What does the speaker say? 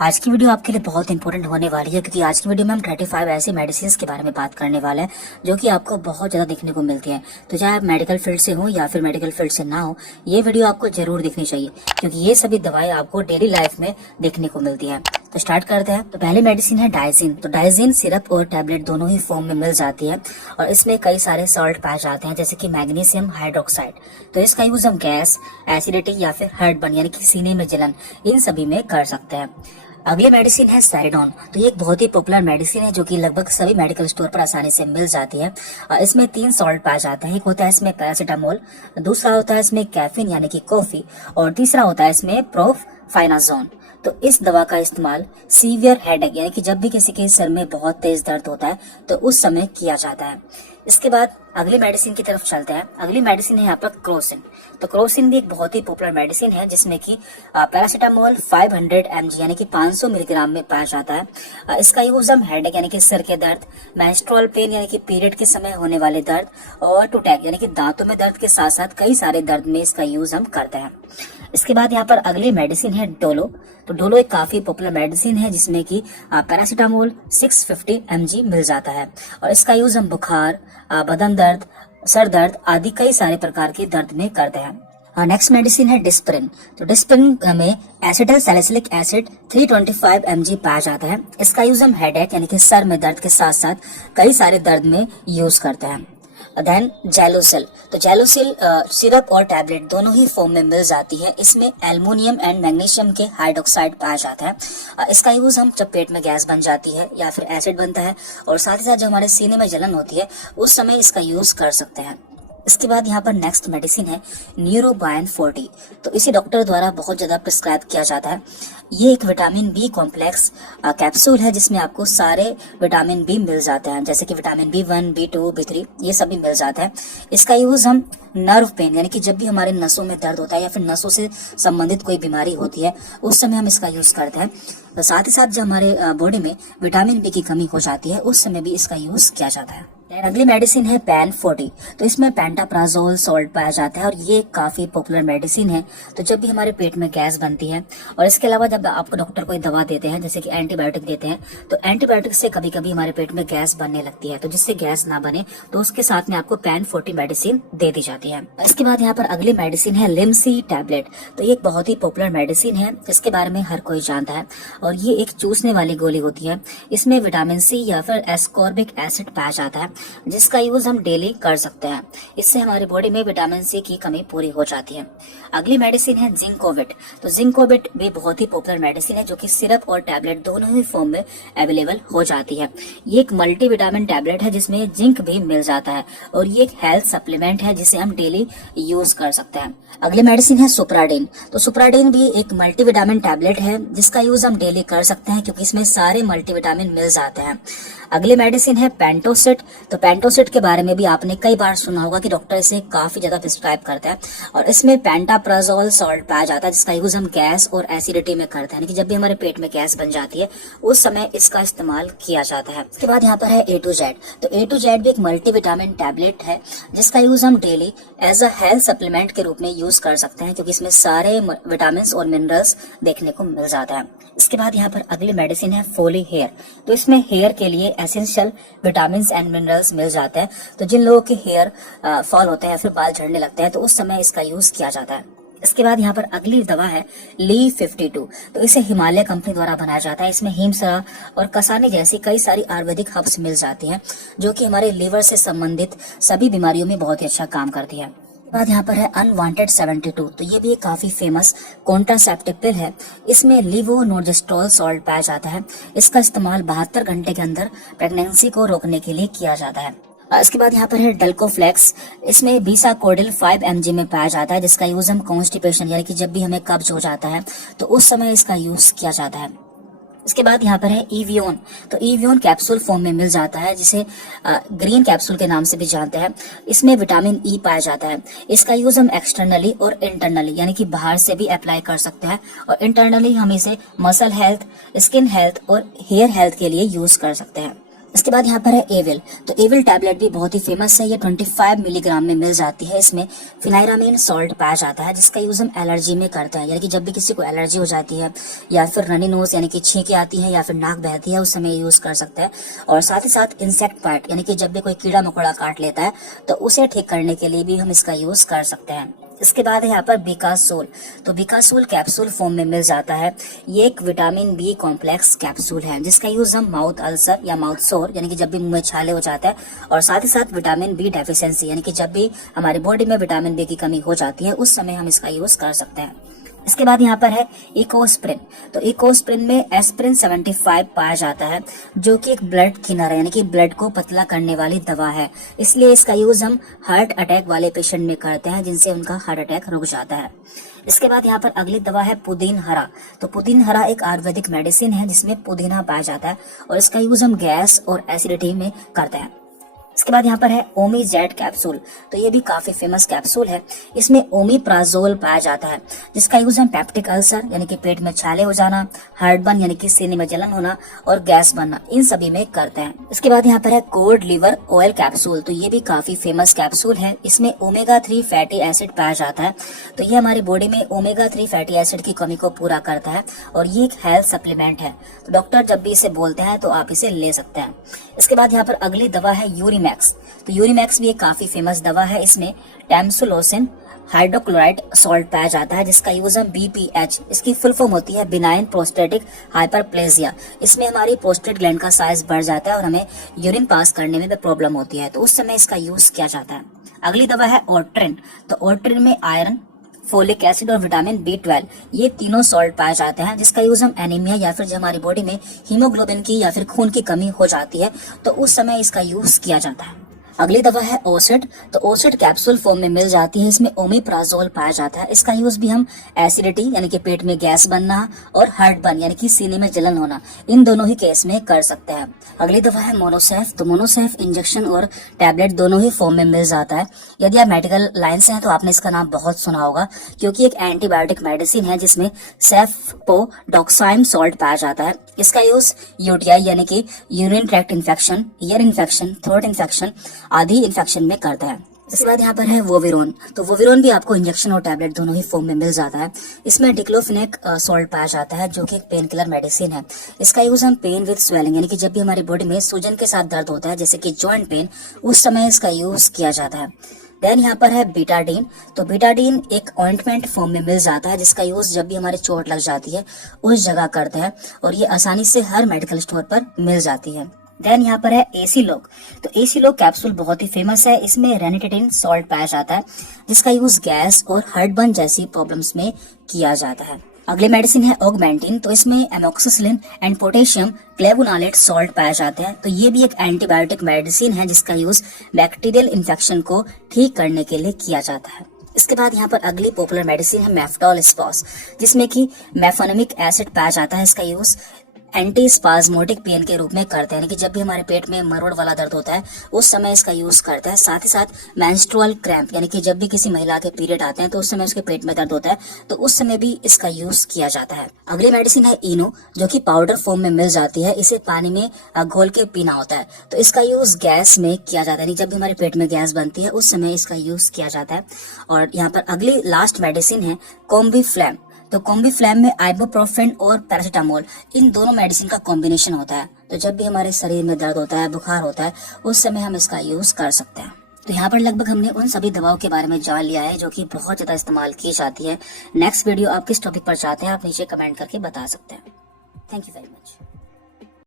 आज की वीडियो आपके लिए बहुत इंपॉर्टेंट होने वाली है क्योंकि आज की वीडियो में हम 35 ऐसी मेडिसिन के बारे में बात करने वाले हैं जो कि आपको बहुत ज्यादा देखने को मिलती है। तो चाहे आप मेडिकल फील्ड से हो या फिर मेडिकल फील्ड से ना हो, ये वीडियो आपको जरूर देखनी चाहिए क्योंकि ये सभी दवाएं आपको डेली लाइफ में देखने को मिलती है। तो स्टार्ट करते हैं। तो पहली मेडिसिन है डाइजिन। तो डाइजिन सिरप और टैबलेट दोनों ही फॉर्म में मिल जाती है और इसमें कई सारे सॉल्ट पाए जाते हैं जैसे कि मैग्नीशियम हाइड्रोक्साइड। तो इसका यूज हम गैस, एसिडिटी या फिर हार्टबर्न यानी कि सीने में जलन, इन सभी में कर सकते हैं। अगली मेडिसिन है साइडोन। तो ये एक बहुत ही पॉपुलर मेडिसिन है जो कि लगभग सभी मेडिकल स्टोर पर आसानी से मिल जाती है। इसमें 3 सॉल्ट पाए जाते हैं। एक होता है इसमें पैरासीटामोल, दूसरा होता है इसमें कैफीन यानी कि कॉफी, और तीसरा होता है इसमें प्रोफाइनाजोन। तो इस दवा का इस्तेमाल सीवियर हेडेक यानी कि जब भी किसी के सर में बहुत तेज दर्द होता है तो उस समय किया जाता है। इसके बाद अगली मेडिसिन की तरफ चलते हैं। अगली मेडिसिन है यहाँ पर क्रोसिन। तो क्रोसिन भी एक बहुत ही पॉपुलर मेडिसिन है जिसमें कि पैरासीटामोल 500 mg यानी कि 500 मिलीग्राम में पाया जाता है। इसका यूज हम हेडेक यानी कि सर के दर्द, मेंस्ट्रुअल पेन यानी कि पीरियड के समय होने वाले दर्द, और टूटैक यानी कि दांतों में दर्द के साथ साथ कई सारे दर्द में इसका यूज हम करते हैं। इसके बाद यहाँ पर अगली मेडिसिन है डोलो। तो डोलो एक काफी पॉपुलर मेडिसिन है जिसमें कि पैरासीटामोल 650 mg मिल जाता है और इसका यूज हम बुखार, बदन दर्द, सर दर्द आदि कई सारे प्रकार के दर्द में करते हैं। नेक्स्ट मेडिसिन है डिस्प्रिन। तो डिस्प्रिन में एसिटाइल सैलिसिलिक एसिड 325 mg पाया जाता है। इसका यूज हम हेडेक यानी कि सर में दर्द के साथ साथ कई सारे दर्द में यूज करते हैं। Then Gelusil. तो जेलोसिल सिरप और टैबलेट दोनों ही फॉर्म में मिल जाती है। इसमें एल्युमिनियम एंड मैग्नीशियम के हाइड्रोक्साइड पाया जाता है। इसका यूज हम जब पेट में गैस बन जाती है या फिर एसिड बनता है और साथ ही साथ जब हमारे सीने में जलन होती है उस समय इसका यूज कर सकते हैं। इसके बाद यहाँ पर नेक्स्ट मेडिसिन है न्यूरोबायन 40। तो इसे डॉक्टर द्वारा बहुत ज्यादा प्रिस्क्राइब किया जाता है। ये एक विटामिन बी कॉम्प्लेक्स कैप्सूल है जिसमें आपको सारे विटामिन बी मिल जाते हैं जैसे कि विटामिन B1, B2, B3 ये सभी मिल जाता है। इसका यूज हम नर्व पेन यानी कि जब भी हमारे नसों में दर्द होता है या फिर नसों से संबंधित कोई बीमारी होती है उस समय हम इसका यूज करते हैं। तो साथ ही साथ जब हमारे बॉडी में विटामिन बी की कमी हो जाती है उस समय भी इसका यूज किया जाता है। अगली मेडिसिन है पैन 40। तो इसमें पेंटाप्राजोल सॉल्ट पाया जाता है और ये काफी पॉपुलर मेडिसिन है। तो जब भी हमारे पेट में गैस बनती है और इसके अलावा जब आपको डॉक्टर कोई दवा देते हैं जैसे कि एंटीबायोटिक देते हैं तो एंटीबायोटिक से कभी कभी हमारे पेट में गैस बनने लगती है। तो जिससे गैस ना बने तो उसके साथ में आपको पैन 40 मेडिसिन दे दी जाती है। इसके बाद यहाँ पर अगली मेडिसिन है लिमसी टैबलेट। तो ये एक बहुत ही पॉपुलर मेडिसिन है, इसके बारे में हर कोई जानता है और ये एक चूसने वाली गोली होती है। इसमें विटामिन सी या फिर एस्कॉर्बिक एसिड पाया जाता है जिसका यूज हम डेली कर सकते हैं। इससे हमारी बॉडी में विटामिन सी की कमी पूरी हो जाती है। अगली मेडिसिन है जिंकोविट। तो जिंकोविट भी बहुत ही पॉपुलर मेडिसिन है जो कि सिरप और टैबलेट दोनों ही फॉर्म में अवेलेबल हो जाती है। ये एक मल्टीविटामिन टैबलेट है जिसमें जिंक भी मिल जाता है और ये एक हेल्थ सप्लीमेंट है जिसे हम डेली यूज कर सकते हैं। अगली मेडिसिन है सुप्राडिन। तो सुप्राडिन भी एक मल्टीविटामिन टैबलेट है जिसका यूज हम डेली कर सकते हैं क्योंकि इसमें सारे मल्टीविटामिन मिल जाते हैं। अगली मेडिसिन है पेंटोसिट। तो पेंटोसिट के बारे में भी आपने कई बार सुना होगा कि डॉक्टर इसे काफी ज्यादा प्रिस्क्राइब करता है और इसमें पेंटाप्राजोल सॉल्ट पाया जाता है जिसका यूज हम गैस और एसिडिटी में करते हैं कि जब भी हमारे पेट में गैस बन जाती है उस समय इसका इस्तेमाल किया जाता है। उसके बाद यहाँ पर है A to Z। तो A to Z भी एक मल्टीविटामिन टैबलेट है जिसका यूज हम daily as a health supplement के रूप में यूज कर सकते हैं क्योंकि इसमें सारे विटामिन और मिनरल्स देखने को मिल जाता है। इसके बाद यहाँ पर अगली मेडिसिन है फोली हेयर। तो इसमें हेयर के लिए एसेंशियल विटामिन एंड मिनरल्स मिल जाते हैं। तो जिन लोगों के हेयर फॉल होते हैं या फिर बाल झड़ने लगते हैं तो उस समय इसका यूज किया जाता है। इसके बाद यहाँ पर अगली दवा है ली 52। तो इसे हिमालय कंपनी द्वारा बनाया जाता है। इसमें हिमसरा और कसानी जैसी कई सारी आयुर्वेदिक हर्ब्स मिल जाती हैं जो कि हमारे लिवर से संबंधित सभी बीमारियों में बहुत ही अच्छा काम करती है। बाद यहाँ पर है अनवांटेड 72। तो ये भी एक काफी फेमस कॉन्ट्रासेप्टिव पिल है। इसमें लिवोनोर्जेस्ट्रोल सॉल्ट पाया जाता है। इसका इस्तेमाल 72 घंटे के अंदर प्रेगनेंसी को रोकने के लिए किया जाता है। इसके बाद यहाँ पर है डल्कोफ्लेक्स। इसमें बीसाकोडिल 5 mg में पाया जाता है जिसका यूज हम कॉन्स्टिपेशन यानी कि जब भी हमें कब्ज हो जाता है तो उस समय इसका यूज किया जाता है। इसके बाद यहाँ पर है ईवियोन। तो ईवियोन कैप्सूल फॉर्म में मिल जाता है जिसे ग्रीन कैप्सूल के नाम से भी जानते हैं। इसमें विटामिन ई पाया जाता है। इसका यूज हम एक्सटर्नली और इंटरनली यानी कि बाहर से भी अप्लाई कर सकते हैं और इंटरनली हम इसे मसल हेल्थ, स्किन हेल्थ और हेयर हेल्थ के लिए यूज कर सकते हैं। इसके बाद यहाँ पर है एविल। तो एविल टैबलेट भी बहुत ही फेमस है, ये 25 मिलीग्राम में मिल जाती है। इसमें फिनाइरामीन सॉल्ट पाया जाता है जिसका यूज हम एलर्जी में करते हैं, यानी कि जब भी किसी को एलर्जी हो जाती है या फिर रनी नोज यानी कि छींकें आती हैं या फिर नाक बहती है, उस समय यूज कर सकते हैं। और साथ ही साथ इंसेक्ट बाइट यानी कि जब भी कोई कीड़ा मकोड़ा काट लेता है तो उसे ठीक करने के लिए भी हम इसका यूज कर सकते हैं। इसके बाद है यहाँ पर बिकासोल। तो बिकासोल कैप्सूल फॉर्म में मिल जाता है। ये एक विटामिन बी कॉम्प्लेक्स कैप्सूल है जिसका यूज हम माउथ अल्सर या माउथ सोर यानी कि जब भी मुंह में छाले हो जाता है, और साथ ही साथ विटामिन बी डेफिशिएंसी यानी कि जब भी हमारी बॉडी में विटामिन बी की कमी हो जाती है उस समय हम इसका यूज कर सकते हैं। इसके बाद यहाँ पर है इकोस्प्रिन। तो इकोस्प्रिन में एस्प्रिन 75 पाया जाता है जो कि एक ब्लड थिनर है यानी कि ब्लड को पतला करने वाली दवा है, इसलिए इसका यूज हम हार्ट अटैक वाले पेशेंट में करते हैं जिनसे उनका हार्ट अटैक रुक जाता है। इसके बाद यहाँ पर अगली दवा है पुदीन हरा। तो पुदीन हरा एक आयुर्वेदिक मेडिसिन है जिसमें पुदीना पाया जाता है और इसका यूज हम गैस और एसिडिटी में करते हैं। इसके बाद यहाँ पर है ओमी जेड कैप्सूल। तो ये भी काफी फेमस कैप्सूल है। इसमें ओमीप्राजोल पाया जाता है जिसका यूज हम पेप्टिक अल्सर यानी कि पेट में छाले हो जाना, हार्टबर्न यानी कि सीने में जलन होना और गैस बनना, इन सभी में करते हैं। इसके बाद यहाँ पर है कोड लिवर ऑयल कैप्सूल। तो ये भी काफी फेमस कैप्सूल है। इसमें ओमेगा 3 फैटी एसिड पाया जाता है। तो ये हमारी बॉडी में ओमेगा 3 फैटी एसिड की कमी को पूरा करता है और ये एक हेल्थ सप्लीमेंट है। तो डॉक्टर जब भी इसे बोलते हैं तो आप इसे ले सकते हैं। इसके बाद यहाँ पर अगली दवा है यूरिमैक्स। तो यूरिमैक्स भी एक काफी फेमस दवा है। इसमें टैमसुलोसिन हाइड्रोक्लोराइड सॉल्ट पाया जाता है जिसका यूज हम BPH, इसकी फुल फॉर्म होती है बिनाइन प्रोस्टेटिक हाइपरप्लेजिया। इसमें हमारी प्रोस्टेट ग्लैंड का साइज बढ़ जाता है और हमें यूरिन पास करने में भी प्रॉब्लम होती है, तो उस समय इसका यूज किया जाता है। अगली दवा है ऑर्ट्रिन। तो ऑर्ट्रिन में आयरन, फोलिक एसिड और विटामिन B12 ये तीनों सॉल्ट पाए जाते हैं जिसका यूज हम एनीमिया या फिर जब हमारी बॉडी में हीमोग्लोबिन की या फिर खून की कमी हो जाती है तो उस समय इसका यूज किया जाता है। अगली दवा है ओसेट। तो ओसेट कैप्सूल फॉर्म में मिल जाती है। इसमें ओमीप्राजोल पाया जाता है। इसका यूज भी हम एसिडिटी यानी कि पेट में गैस बनना और हार्टबर्न यानी कि सीने में जलन होना, इन दोनों ही केस में कर सकते हैं। अगली दवा है मोनोसेफ। तो मोनोसेफ इंजेक्शन और टैबलेट दोनों ही फॉर्म में मिल जाता है। यदि आप मेडिकल लाइन से हैं तो आपने इसका नाम बहुत सुना होगा क्योंकि एक एंटीबायोटिक मेडिसिन है जिसमें सेफ्पोडॉक्साइम सॉल्ट पाया जाता है। इसका यूज यूटीआई यानी कि urine tract infection, ear infection, throat infection आदि इन्फेक्शन में करता है। इसके बाद यहाँ पर है वोविरोन। तो वोविरोन भी आपको इंजेक्शन और टैबलेट दोनों ही फॉर्म में मिल जाता है। इसमें डिक्लोफिनेक सॉल्ट पाया जाता है जो कि एक पेन किलर मेडिसिन है। इसका यूज हम पेन विद स्वेलिंग यानी कि जब भी हमारी बॉडी में सूजन के साथ दर्द होता है जैसे कि जॉइंट पेन, उस समय इसका यूज किया जाता है। देन यहाँ पर है बीटाडीन। तो बीटाडीन एक ऑइंटमेंट फॉर्म में मिल जाता है जिसका यूज जब भी हमारे चोट लग जाती है उस जगह करते हैं और ये आसानी से हर मेडिकल स्टोर पर मिल जाती है। देन यहाँ पर है एसीलोक। तो एसीलोक कैप्सूल बहुत ही फेमस है। इसमें रेनिटेटिन सॉल्ट पाया जाता है जिसका यूज गैस और हार्टबर्न जैसी प्रॉब्लम्स में किया जाता है। अगली मेडिसिन है ऑगमेंटिन। तो इसमें एमोक्सिसिलिन एंड पोटेशियम क्लेवोनालेट सॉल्ट पाए जाते हैं। तो ये भी एक एंटीबायोटिक मेडिसिन है जिसका यूज बैक्टीरियल इन्फेक्शन को ठीक करने के लिए किया जाता है। इसके बाद यहाँ पर अगली पॉपुलर मेडिसिन है मेफ्टॉल स्पॉस जिसमें कि मेफोनमिक एसिड पाया जाता है। इसका यूज एंटी स्पाज्मोटिक पेन के रूप में करते हैं, यानी कि जब भी हमारे पेट में मरोड़ वाला दर्द होता है उस समय इसका यूज करते हैं। साथ ही साथ मेंस्ट्रुअल क्रैम्प यानी कि जब भी किसी महिला के पीरियड आते हैं तो उस समय उसके पेट में दर्द होता है तो उस समय भी इसका यूज किया जाता है। अगली मेडिसिन है इनो जो कि पाउडर फॉर्म में मिल जाती है। इसे पानी में घोल के पीना होता है। तो इसका यूज गैस में किया जाता है, यानी जब भी हमारे पेट में गैस बनती है उस समय इसका यूज किया जाता है। और यहाँ पर अगली लास्ट मेडिसिन है कॉम्बीफ्लैम। तो कॉम्बीफ्लैम में आइबुप्रोफेन और पैरासीटामोल इन दोनों मेडिसिन का कॉम्बिनेशन होता है। तो जब भी हमारे शरीर में दर्द होता है, बुखार होता है, उस समय हम इसका यूज कर सकते हैं। तो यहाँ पर लगभग हमने उन सभी दवाओं के बारे में जान लिया है जो कि बहुत ज्यादा इस्तेमाल की जाती है। नेक्स्ट वीडियो आप किस टॉपिक पर चाहते हैं आप नीचे कमेंट करके बता सकते हैं। Thank you very much.